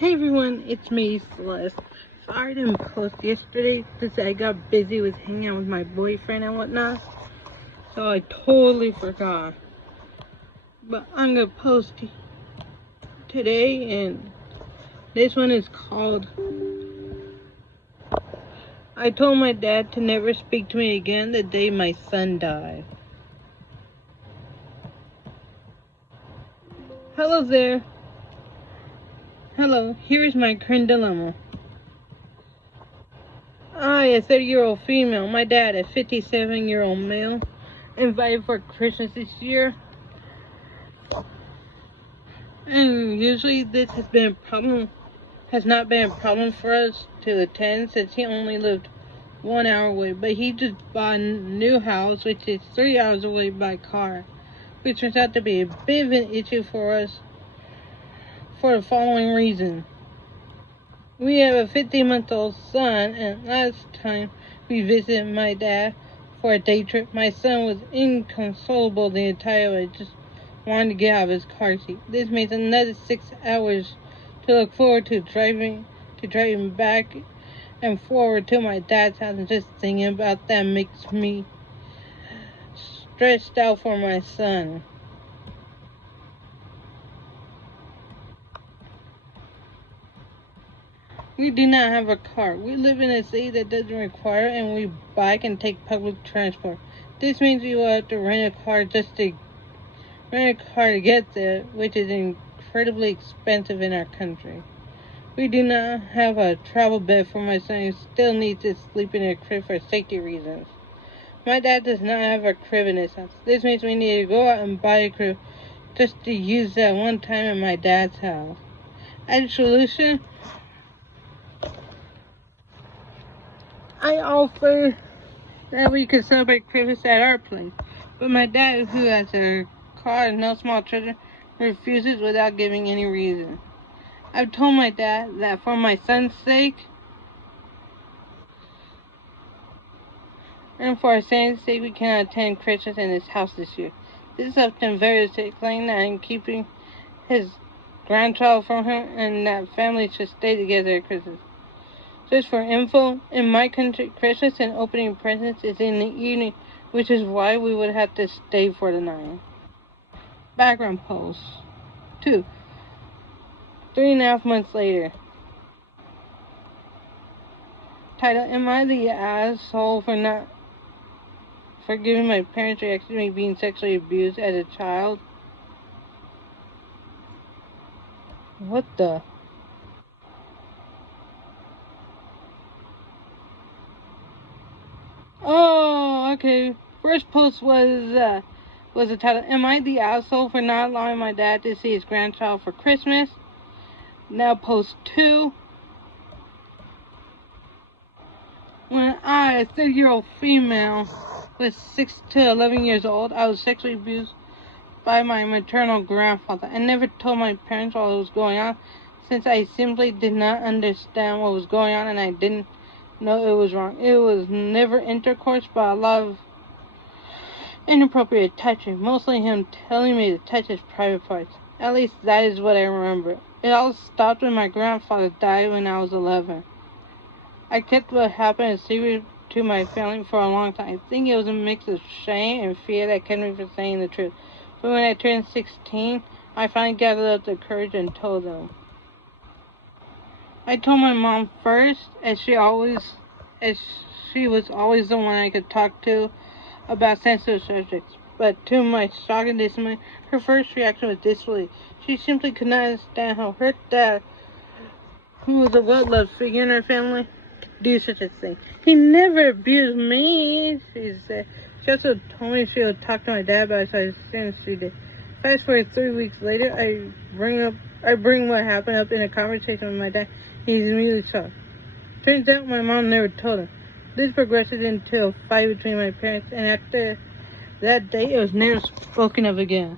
Hey everyone, it's me, Celeste. Sorry I didn't post yesterday because I got busy with hanging out with my boyfriend and whatnot. So I totally forgot. But I'm gonna post today, and this one is called I told my dad to never speak to me again the day my son died. Hello there. Hello, here is my current dilemma. I, a 30-year-old female, my dad, a 57-year-old male, invited for Christmas this year. And usually this has not been a problem for us to attend since he only lived 1 hour away. But he just bought a new house, which is 3 hours away by car, which turns out to be a bit of an issue for us for the following reason. We have a 15-month-old son, and last time we visited my dad for a day trip, my son was inconsolable the entire way, just wanted to get out of his car seat. This means another 6 hours to look forward to driving back and forward to my dad's house, and just thinking about that makes me stressed out for my son. We do not have a car. We live in a city that doesn't require it, and we bike and take public transport. This means we will have to rent a car to get there, which is incredibly expensive in our country. We do not have a travel bed for my son, who still needs to sleep in a crib for safety reasons. My dad does not have a crib in his house. This means we need to go out and buy a crib just to use that one time at my dad's house. As a solution, I offer that we could celebrate Christmas at our place. But my dad, who has a car and no small children, refuses without giving any reason. I've told my dad that for my son's sake and for our son's sake, we cannot attend Christmas in his house this year. This is up to him very to claim that I'm keeping his grandchild from him, and that families should stay together at Christmas. Just for info, in my country, Christmas and opening presents is in the evening, which is why we would have to stay for the night. Background post 2. 3.5 months later. Title: Am I the asshole for giving my parents' reaction to me being sexually abused as a child? What the? Oh, okay. First post was the title: Am I the asshole for not allowing my dad to see his grandchild for Christmas? Now post 2. When I, a 30-year-old female, was 6 to 11 years old, I was sexually abused by my maternal grandfather. I never told my parents what was going on, since I simply did not understand what was going on, and I didn't know it was wrong. It was never intercourse, but a lot of inappropriate touching, mostly him telling me to touch his private parts. At least that is what I remember. It all stopped when my grandfather died when I was 11. I kept what happened a secret to my family for a long time. I think it was a mix of shame and fear that kept me from saying the truth. But when I turned 16, I finally gathered up the courage and told them. I told my mom first, as she was always the one I could talk to about sensitive subjects. But to my shock and dismay, her first reaction was disbelief. She simply could not understand how her dad, who was a well-loved figure in her family, could do such a thing. He never abused me, she said. She also told me she would talk to my dad about it, so I she did. Fast forward 3 weeks later, I bring what happened up in a conversation with my dad. He's immediately shocked. Turns out my mom never told him. This progressed into a fight between my parents, and after that day, it was never spoken of again.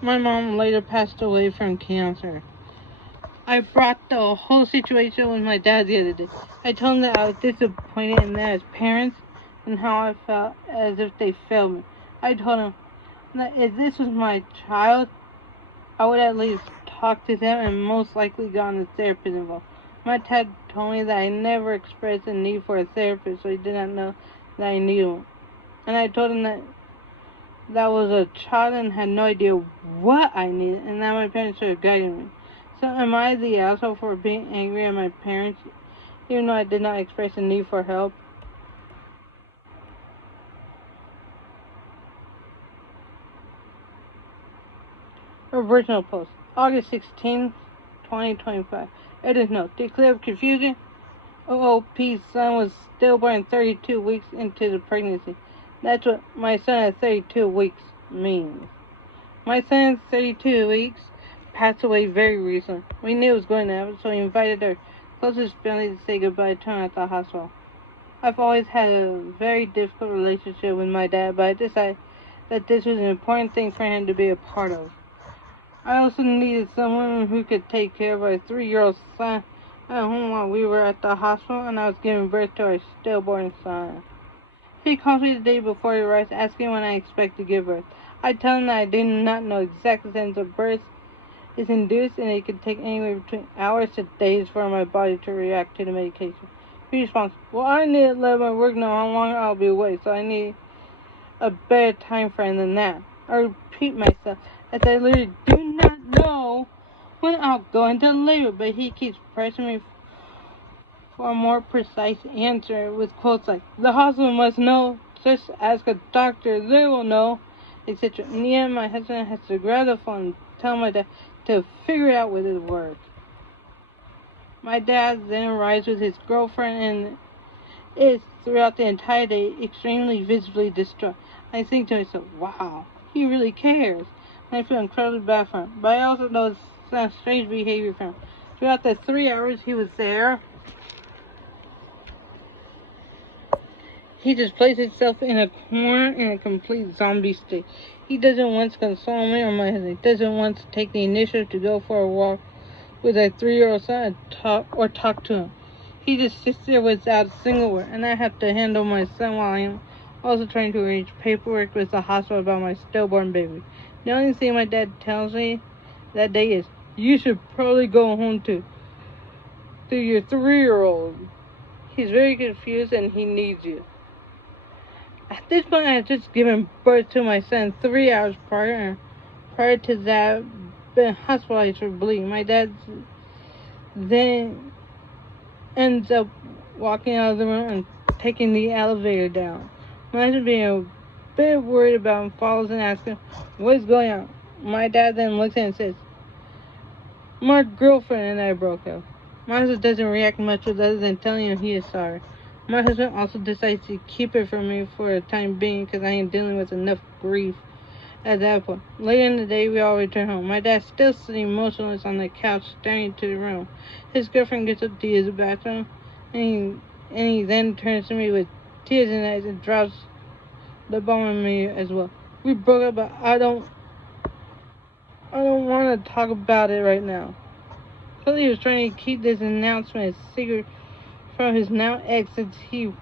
My mom later passed away from cancer. I brought the whole situation with my dad the other day. I told him that I was disappointed in them as parents and how I felt as if they failed me. I told him that if this was my child, I would at least talk talked to them and most likely gotten a therapist involved. My dad told me that I never expressed a need for a therapist, so he did not know that I needed one. And I told him that was a child and had no idea what I needed, and that my parents should have guided me. So am I the asshole for being angry at my parents, even though I did not express a need for help? Original post, August 16th, 2025. Edit note, to clear up confusion, OOP's son was stillborn 32 weeks into the pregnancy. That's what my son at 32 weeks means. My son at 32 weeks passed away very recently. We knew it was going to happen, so we invited our closest family to say goodbye to him at the hospital. I've always had a very difficult relationship with my dad, but I decided that this was an important thing for him to be a part of. I also needed someone who could take care of our 3-year-old son at home while we were at the hospital and I was giving birth to our stillborn son. He calls me the day before he arrives asking when I expect to give birth. I tell him that I do not know exactly when the birth is induced and it could take anywhere between hours to days for my body to react to the medication. He responds, well, I need to let my work know how long I'll be away, so I need a better time frame than that. I repeat myself as I literally do not know when I'll go into labor, but he keeps pressing me for a more precise answer with quotes like, the hospital must know, just ask a doctor, they will know, etc. In the end, my husband has to grab the phone and tell my dad to figure it out with his words. My dad then arrives with his girlfriend and is, throughout the entire day, extremely visibly distraught. I think to myself, wow, he really cares. And I feel incredibly bad for him. But I also know it's some strange behavior from him. Throughout the 3 hours he was there, he just places himself in a corner in a complete zombie state. He doesn't want to console me or my husband. He doesn't want to take the initiative to go for a walk with a 3-year-old son and talk to him. He just sits there without a single word, and I have to handle my son while I'm also trying to arrange paperwork with the hospital about my stillborn baby. The only thing my dad tells me that day is, you should probably go home to your 3-year-old. He's very confused and he needs you. At this point, I had just given birth to my son 3 hours prior to that, been hospitalized for bleeding. My dad then ends up walking out of the room and taking the elevator down. My husband, being a bit worried about him, follows and asks him, what is going on? My dad then looks at him and says, my girlfriend and I broke up. My husband doesn't react much other than telling him he is sorry. My husband also decides to keep it from me for the time being because I am dealing with enough grief at that point. Later in the day, we all return home. My dad still sitting motionless on the couch, staring into the room. His girlfriend gets up to use the bathroom, and he then turns to me with tears in his eyes and drops the bomb on me as well. We broke up, but I don't want to talk about it right now. Clearly, he was trying to keep this announcement a secret from his now ex since he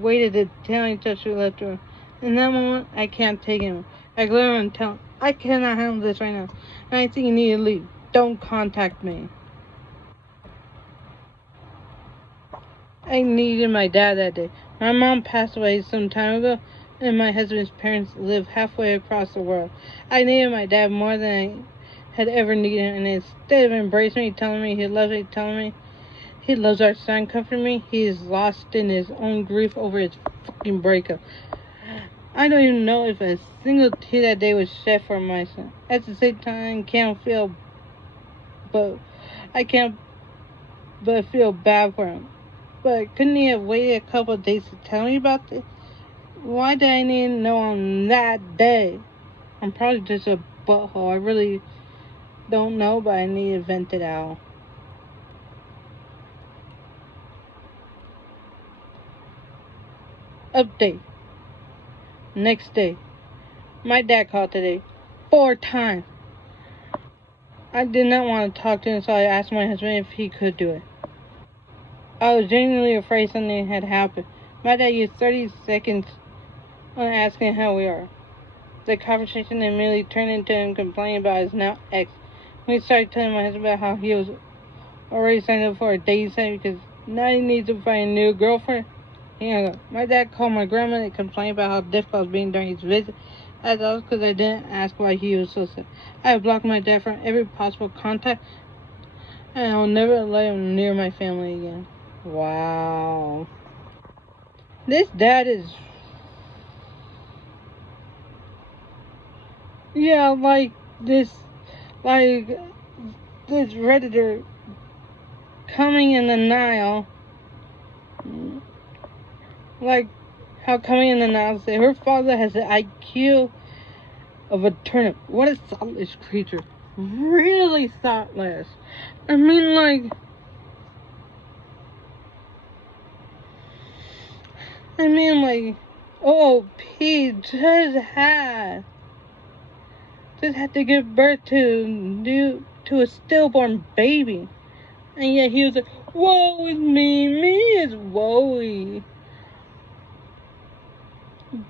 waited to tell me until she left the room. In that moment, I can't take him. I glare at him and tell him, I cannot handle this right now, and I think you need to leave. Don't contact me. I needed my dad that day. My mom passed away some time ago, and my husband's parents live halfway across the world. I needed my dad more than I had ever needed him, and instead of embracing me, telling me he loves me, telling me he loves our son, comforting me, he is lost in his own grief over his fucking breakup. I don't even know if a single tear that day was shed for my son. At the same time, I can't but feel bad for him. But couldn't he have waited a couple of days to tell me about this? Why did I need to know on that day? I'm probably just a butthole. I really don't know, but I need to vent it out. Update. Next day. My dad called today 4 times. I did not want to talk to him, so I asked my husband if he could do it. I was genuinely afraid something had happened. My dad used 30 seconds on asking how we are. The conversation immediately turned into him complaining about his now ex, We started telling my husband about how he was already signed up for a dating site because now he needs to find a new girlfriend. My dad called my grandma and complained about how difficult it was being during his visit. As well because I didn't ask why he was so sick. I have blocked my dad from every possible contact, and I'll never let him near my family again. Wow. This dad is... Yeah, like this Redditor coming in the Nile. Like how coming in the Nile said her father has the IQ of a turnip. What a thoughtless creature. Really thoughtless. I mean, oh, Pete just had to give birth to a stillborn baby. And yet he was like, woe is me is woey.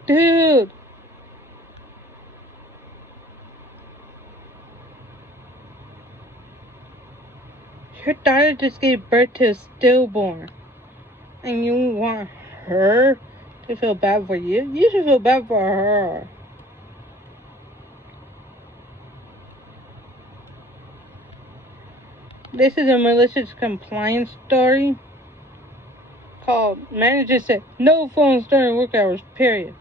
Dude. Your daughter just gave birth to a stillborn. And you want her to feel bad for you? You should feel bad for her. This is a malicious compliance story called Manager said no phones during work hours, period.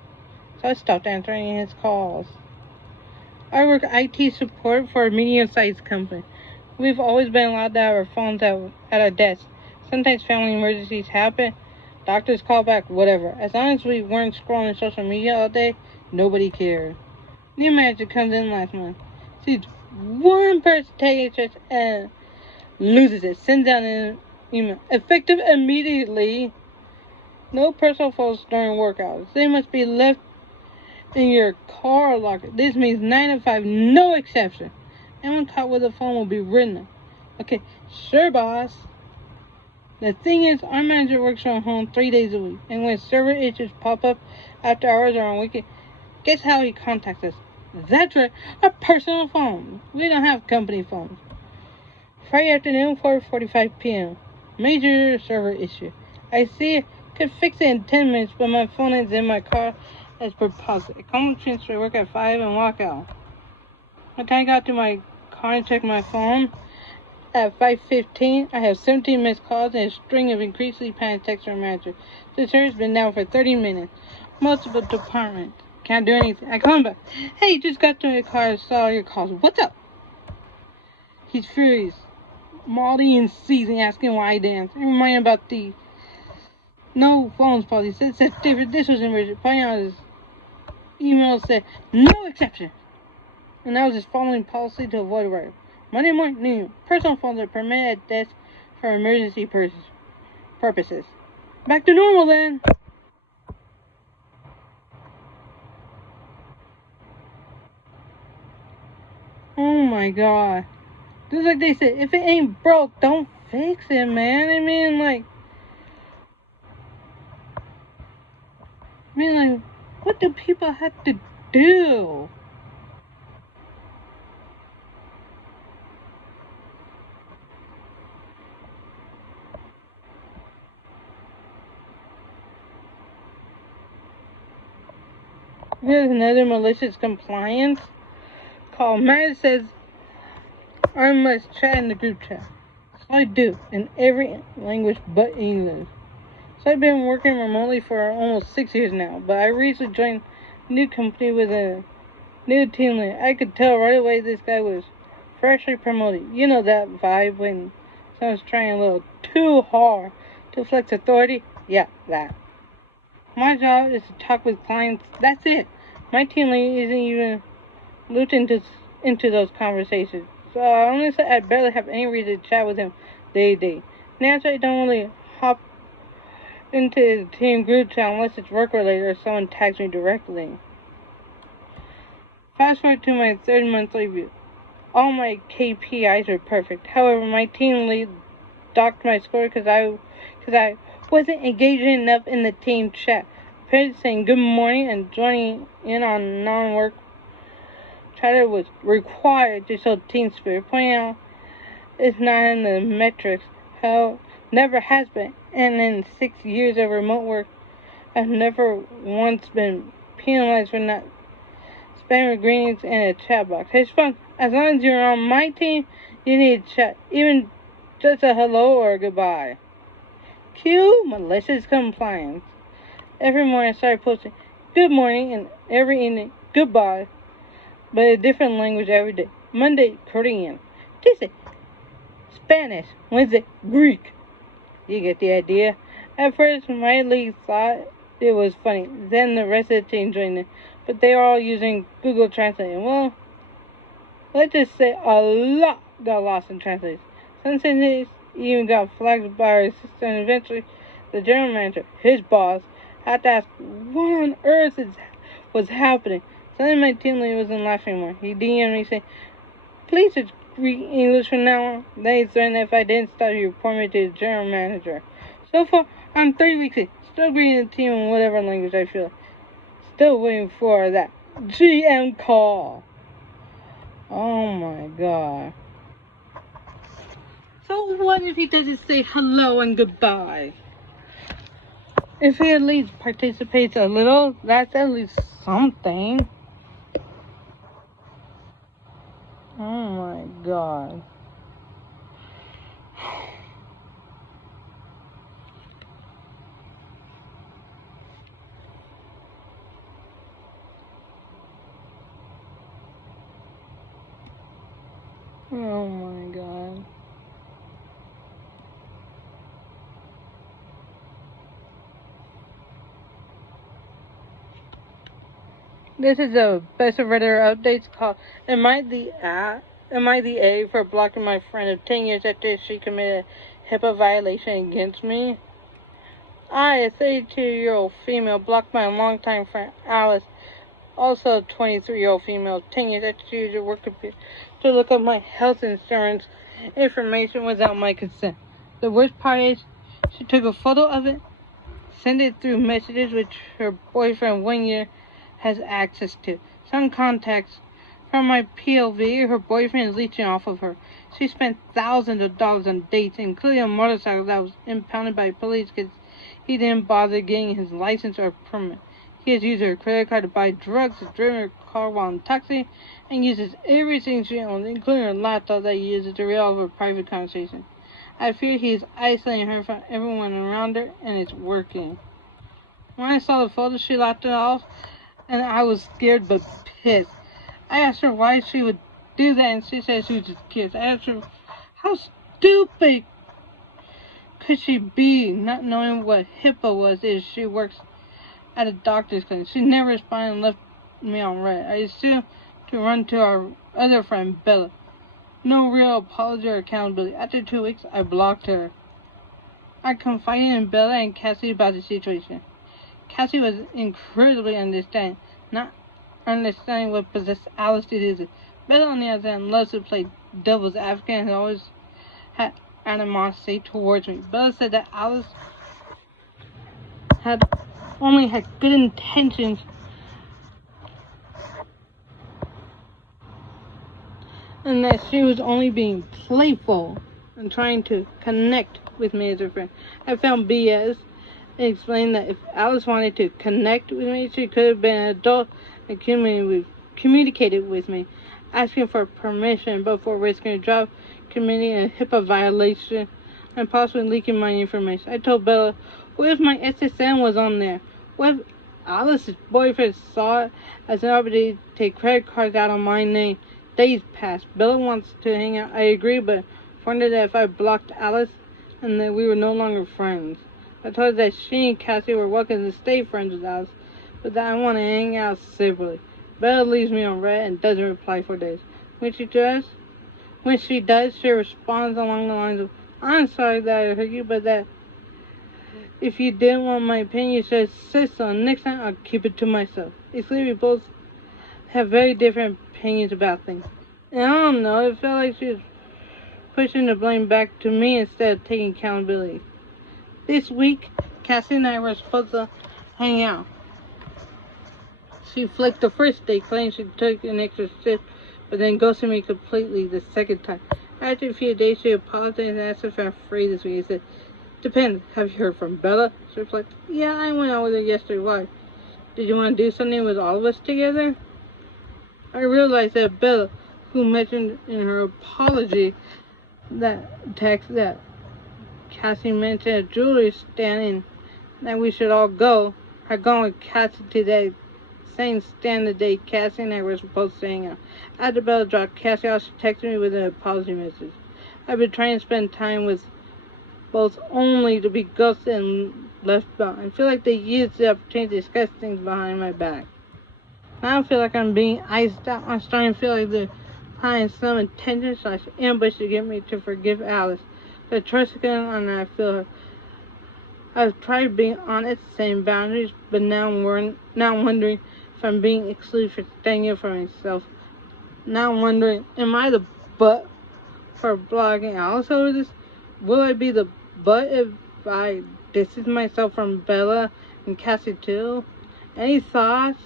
So I stopped answering his calls. I work IT support for a medium-sized company. We've always been allowed to have our phones at our desk. Sometimes family emergencies happen, doctors call back, whatever. As long as we weren't scrolling social media all day, nobody cared. New manager comes in last month, sees one person taking it and loses it, sends out an email. Effective immediately. No personal phones during work hours. They must be left in your car locker. This means 9 to 5, no exception. Anyone caught with a phone will be written. Okay, sure, boss. The thing is, our manager works from home 3 days a week, and when server issues pop up after hours or on weekend, guess how he contacts us? That's right, a personal phone. We don't have company phones. Friday afternoon, 4:45 p.m. Major server issue. I see it. Could fix it in 10 minutes, but my phone is in my car as per policy. I come transfer work at 5 and walk out. By the time I got to my car and checked my phone, at 5:15, I have 17 missed calls and a string of increasingly panicked texts from manager. The server's been down for 30 minutes. Multiple departments. Can't do anything. I call him back. Hey, just got to my car, saw your calls. What's up? He's furious. Molly and seizing, asking why I dance. I remind him about the no phones policy. It says different. This was emergent. Finding out his email said no exception. And I was just following policy to avoid work. Monday morning, personal phones are permitted at desk for emergency purposes. Back to normal then. Oh my god. Just like they said, if it ain't broke, don't fix it, man. I mean, what do people have to do? There's another malicious compliance call. Matt says I must chat in the group chat. So I do, in every language but English. So I've been working remotely for almost 6 years now, but I recently joined a new company with a new team leader. I could tell right away this guy was freshly promoted. You know that vibe when someone's trying a little too hard to flex authority? Yeah, that. My job is to talk with clients. That's it. My team lead isn't even looped into those conversations. So honestly, I barely have any reason to chat with him day to day. Naturally, I don't really hop into the team group chat unless it's work related or someone tags me directly. Fast forward to my third monthly review. All my KPIs are perfect. However, my team lead docked my score because I wasn't engaging enough in the team chat. Apparently saying good morning and joining in on non-work Chatter was required to show team spirit, pointing out it's not in the metrics, how never has been, and in 6 years of remote work, I've never once been penalized for not spamming greetings in a chat box. It's fun. As long as you're on my team, you need to chat, even just a hello or a goodbye. Cue malicious compliance. Every morning I started posting good morning and every evening goodbye, but a different language every day. Monday, Korean. Tuesday, Spanish. Wednesday, Greek. You get the idea. At first, my league thought it was funny. Then the rest of the team joined in. But they were all using Google Translate. And well, let's just say a lot got lost in translation. Some sentences even got flagged by our assistant. And eventually, the general manager, his boss, had to ask what on earth was happening. Suddenly, my team leader wasn't laughing anymore. He DM'd me saying, please just read English from now on. Then he threatened if I didn't stop, he report me to the general manager. So far, I'm 3 weeks in, still greeting the team in whatever language I feel. Still waiting for that GM call. Oh my god. So what if he doesn't say hello and goodbye? If he at least participates a little, that's at least something. Oh my god. Oh my god. This is a best of Reddit updates called Am I the A for blocking my friend of 10 years after she committed a HIPAA violation against me? I, a 32-year-old female, blocked my longtime friend Alice, also a 23-year-old female, 10 years after she used her work computer to look up my health insurance information without my consent. The worst part is, she took a photo of it, sent it through messages which her boyfriend 1 year has access to. Some context. From my POV, her boyfriend is leeching off of her. She spent thousands of dollars on dates, including a motorcycle that was impounded by police because he didn't bother getting his license or permit. He has used her credit card to buy drugs, has driven her car while intoxicated, and uses everything she owns, including her laptop that he uses to read all of her private conversations. I fear he is isolating her from everyone around her, and it's working. When I saw the photo, she laughed it off, and I was scared but pissed. I asked her why she would do that, and she said she was just kids. I asked her, how stupid could she be, not knowing what HIPAA was if she works at a doctor's clinic? She never responded and left me on red. I assumed to run to our other friend, Bella. No real apology or accountability. After 2 weeks, I blocked her. I confided in Bella and Cassie about the situation. Cassie was incredibly understanding, not understanding what possessed Alice to do this. Bella, on the other hand, loves to play devil's advocate and always had animosity towards me. Bella said that Alice had only had good intentions and that she was only being playful and trying to connect with me as a friend. I found BS and explained that if Alice wanted to connect with me, she could have been an adult and communicated with me, asking for permission before risking a job, committing a HIPAA violation, and possibly leaking my information. I told Bella, what if my SSN was on there? What if Alice's boyfriend saw it as an opportunity to take credit cards out on my name? Days passed. Bella wants to hang out. I agree, but wondered that if I blocked Alice and that we were no longer friends. I told her that she and Cassie were welcome to stay friends with us, but that I want to hang out separately. Bella leaves me on red and doesn't reply for days. When she does, she responds along the lines of, I'm sorry that I hurt you, but that if you didn't want my opinion, you should have said so. Next time, I'll keep it to myself. It's clear we both have very different opinions about things. And I don't know, it felt like she was pushing the blame back to me instead of taking accountability. This week, Cassie and I were supposed to hang out. She flicked the first day, claiming she took an extra shift but then ghosted me completely the second time. After a few days, she apologized and asked if I'm free this week. I said, depends. Have you heard from Bella? She replied, yeah, I went out with her yesterday. Why? Did you want to do something with all of us together? I realized that Bella, who mentioned in her apology that text that Cassie mentioned a jewelry stand and that we should all go, had gone with Cassie to that same stand the day Cassie and I were supposed to hang out. After Bella dropped, Cassie also texted me with an apology message. I've been trying to spend time with both only to be ghosted and left behind. I feel like they used the opportunity to discuss things behind my back. Now I feel like I'm being iced out. I'm starting to feel like they're planning some intention/ambush to get me to forgive Alice. The trust again, and I feel her. I've tried being honest, setting boundaries, but now I'm wondering if I'm being excluded for standing up for myself. Now I'm wondering, am I the butt for blogging Alice over this? Will I be the butt if I distance myself from Bella and Cassie too? Any thoughts?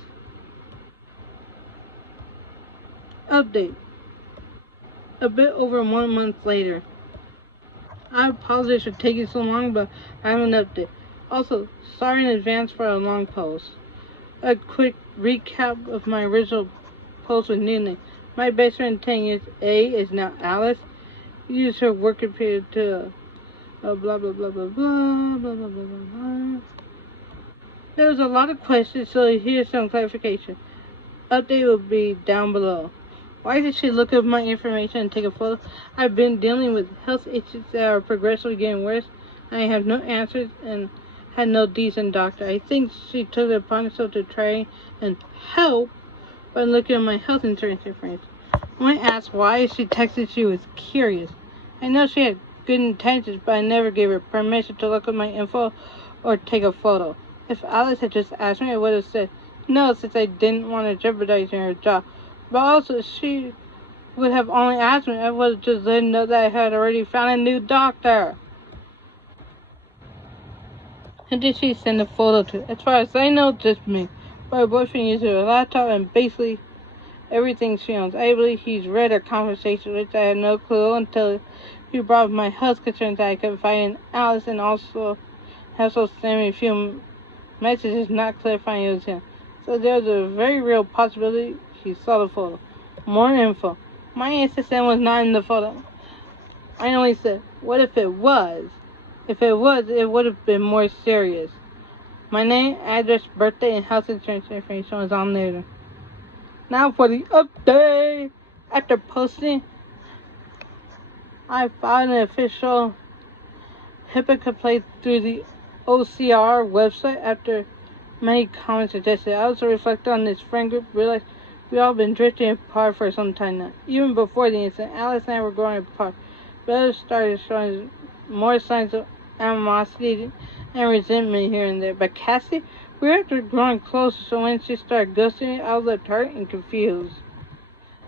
Update. A bit over 1 month later. I apologize for taking so long, but I have an update. Also, sorry in advance for a long post. A quick recap of my original post with Nina. My best friend 10 years A is now Alice. Used her work computer to blah blah blah blah blah blah blah blah blah blah. There was a lot of questions, so here's some clarification. Update will be down below. Why did she look up my information and take a photo? I've been dealing with health issues that are progressively getting worse. I have no answers and had no decent doctor. I think she took it upon herself to try and help by looking at my health insurance information. When I asked why she texted, she was curious. I know she had good intentions, but I never gave her permission to look at my info or take a photo. If Alice had just asked me, I would have said no, since I didn't want to jeopardize her job. But also, she would have only asked me. I would have just let her know that I had already found a new doctor. And did she send a photo to? As far as I know, just me. My boyfriend uses her laptop and basically everything she owns. I believe he's read our conversation, which I had no clue until he brought up my health concerns that I could find in Alice, and also sent me a few messages not clarifying it was him. So there's a very real possibility he saw the photo. More info. My assistant was not in the photo. I only said, what if it was? If it was, it would have been more serious. My name, address, birthday, and health insurance information was on there. Now for the update. After posting, I filed an official HIPAA complaint through the OCR website after many comments suggested. I also reflected on this friend group, realized we all been drifting apart for some time now. Even before the incident, Alice and I were growing apart. Bella started showing more signs of animosity and resentment here and there. But Cassie, we were actually growing closer, so when she started ghosting me, I was left hurt and confused.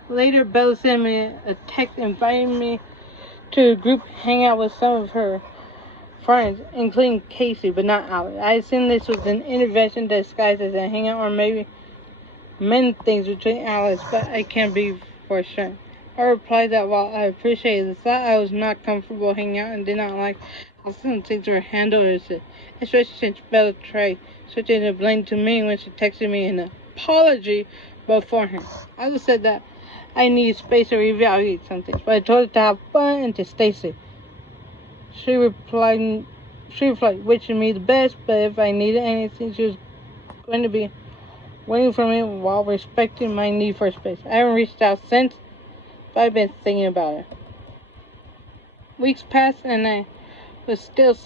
Later, Bella sent me a text inviting me to a group hangout with some of her friends, including Casey, but not Alice. I assumed this was an intervention disguised as a hangout, or maybe meant things between Alice, but I can't be for sure. I replied that while I appreciated the thought, I was not comfortable hanging out and did not like how some things were handled, especially since Bella tried switching the blame to me when she texted me an apology beforehand. I just said that I needed space to reevaluate some things, but I told her to have fun and to stay safe. She replied, wishing me the best, but if I needed anything, she was going to be waiting for me while respecting my need for space. I haven't reached out since, but I've been thinking about it. Weeks passed and I was still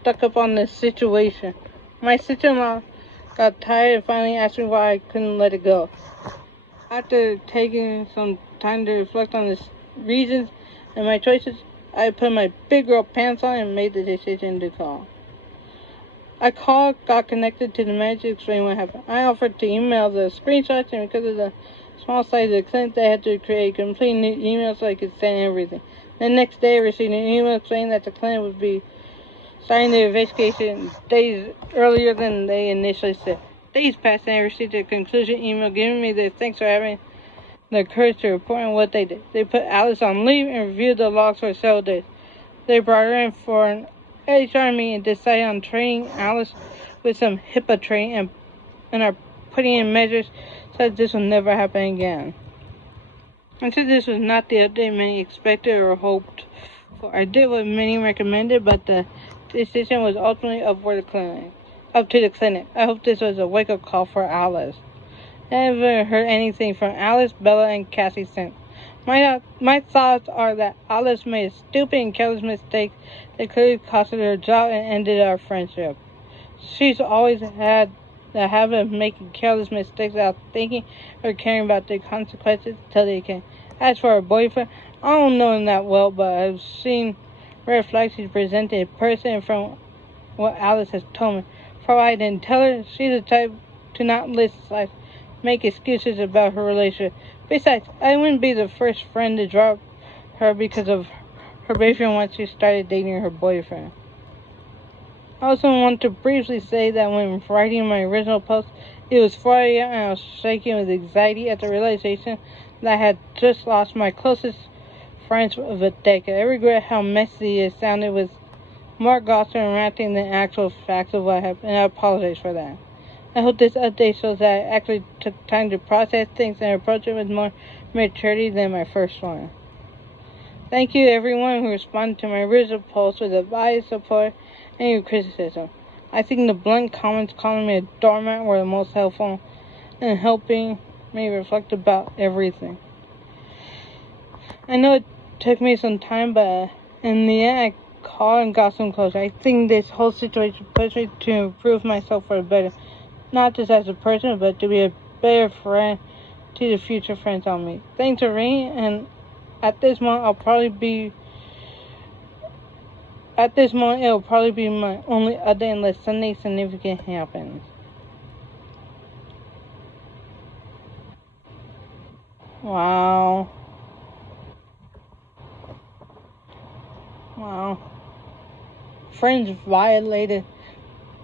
stuck up on this situation. My sister-in-law got tired and finally asked me why I couldn't let it go. After taking some time to reflect on the reasons and my choices, I put my big girl pants on and made the decision to call. I called, got connected to the manager, explained what happened. I offered to email the screenshots, and because of the small size of the clinic, they had to create a complete new email so I could send everything. The next day, I received an email saying that the clinic would be starting the investigation days earlier than they initially said. Days passed, and I received a conclusion email giving me their thanks for having the courage to report on what they did. They put Alice on leave and reviewed the logs for several days. They brought her in for an HR meeting and decided on training Alice with some HIPAA training and are putting in measures so that this will never happen again. I said this was not the update many expected or hoped for. I did what many recommended, but the decision was ultimately up to the clinic. I hope this was a wake-up call for Alice. I haven't heard anything from Alice, Bella, and Cassie since. My thoughts are that Alice made a stupid and careless mistake that clearly costed her job and ended our friendship. She's always had the habit of making careless mistakes without thinking or caring about the consequences until they came. As for her boyfriend, I don't know him that well, but I've seen red flags he's presented in person from what Alice has told me. For I didn't tell her, she's the type to not make excuses about her relationship. Besides, I wouldn't be the first friend to drop her because of her boyfriend once she started dating her boyfriend. I also want to briefly say that when writing my original post, it was 4 a.m. and I was shaking with anxiety at the realization that I had just lost my closest friends of a decade. I regret how messy it sounded with more gossip and ranting than actual facts of what happened, and I apologize for that. I hope this update shows that I actually took time to process things and approach it with more maturity than my first one. Thank you everyone who responded to my original post with advice, support, and even criticism. I think the blunt comments calling me a doormat were the most helpful in helping me reflect about everything. I know it took me some time, but in the end I called and got some closure. I think this whole situation pushed me to improve myself for the better. Not just as a person, but to be a better friend to the future friends I'll meet. Thanks for reading, and at this moment it'll probably be my only update unless something significant happens. Wow.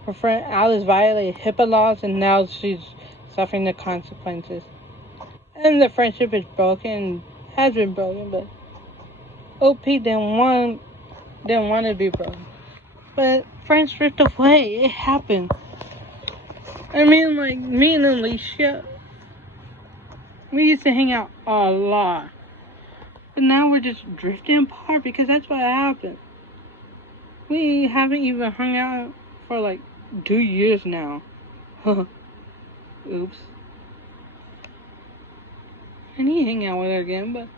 Her friend Alice violated HIPAA laws, and now she's suffering the consequences. And the friendship is broken, has been broken, but OP didn't want to be broken. But friends drift away. It happened. I mean, like, me and Alicia, we used to hang out a lot. But now we're just drifting apart because that's what happened. We haven't even hung out for like 2 years now. Oops. I need to hang out with her again, but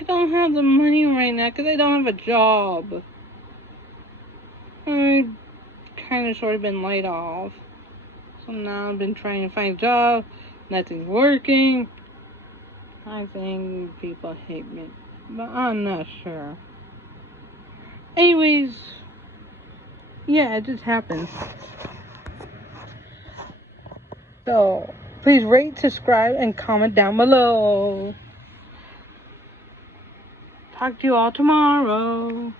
I don't have the money right now because I don't have a job. I've kind of sort of been laid off. So now I've been trying to find a job. Nothing's working. I think people hate me, but I'm not sure. Anyways, yeah, it just happens. So, please rate, subscribe, and comment down below. Talk to you all tomorrow.